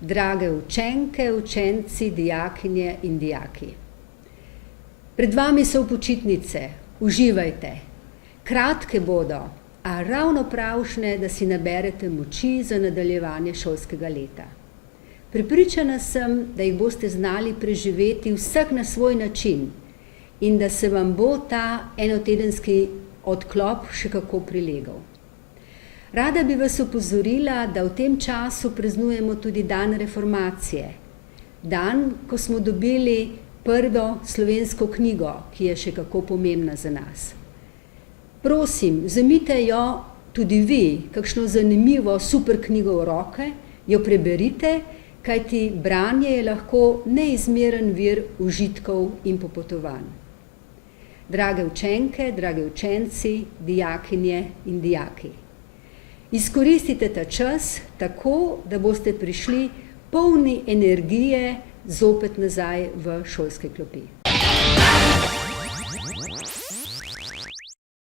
drage učenke, učenci, dijakinje in dijaki. Pred vami so počitnice, uživajte. Kratke bodo, a ravno pravšne, da si naberete moči za nadaljevanje šolskega leta. Prepričana sem, da jih boste znali preživeti vsak na svoj način in da se vam bo ta enotedenski odklop še kako prilegal. Rada bi vas opozorila, da v tem času praznujemo tudi dan reformacije. Dan, ko smo dobili prvo slovensko knjigo, ki je še kako pomembna za nas. Prosim, vzemite jo tudi vi, kakšno zanimivo super knjigo v roke, jo preberite, kajti branje je lahko neizmeren vir užitkov in popotovanj. Drage učenke, dragi učenci, dijakinje in dijaki. Izkoristite ta čas tako, da boste prišli polni energije zopet nazaj v šolske klopi.